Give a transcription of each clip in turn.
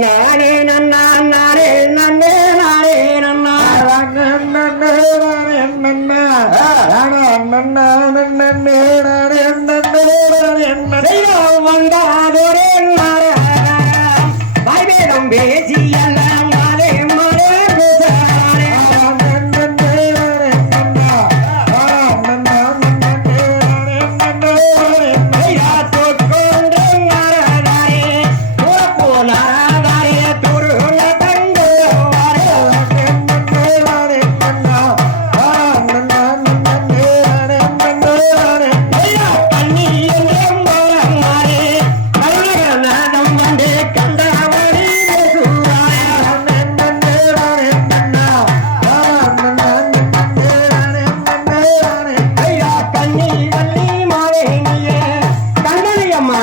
நானே நன்னா நானே நன்னே நானே நன்னா நன்னே நானே நன்னா வந்தாதோரே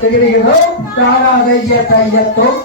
திகழ்கிறோம் தாராதைய தையத்தும்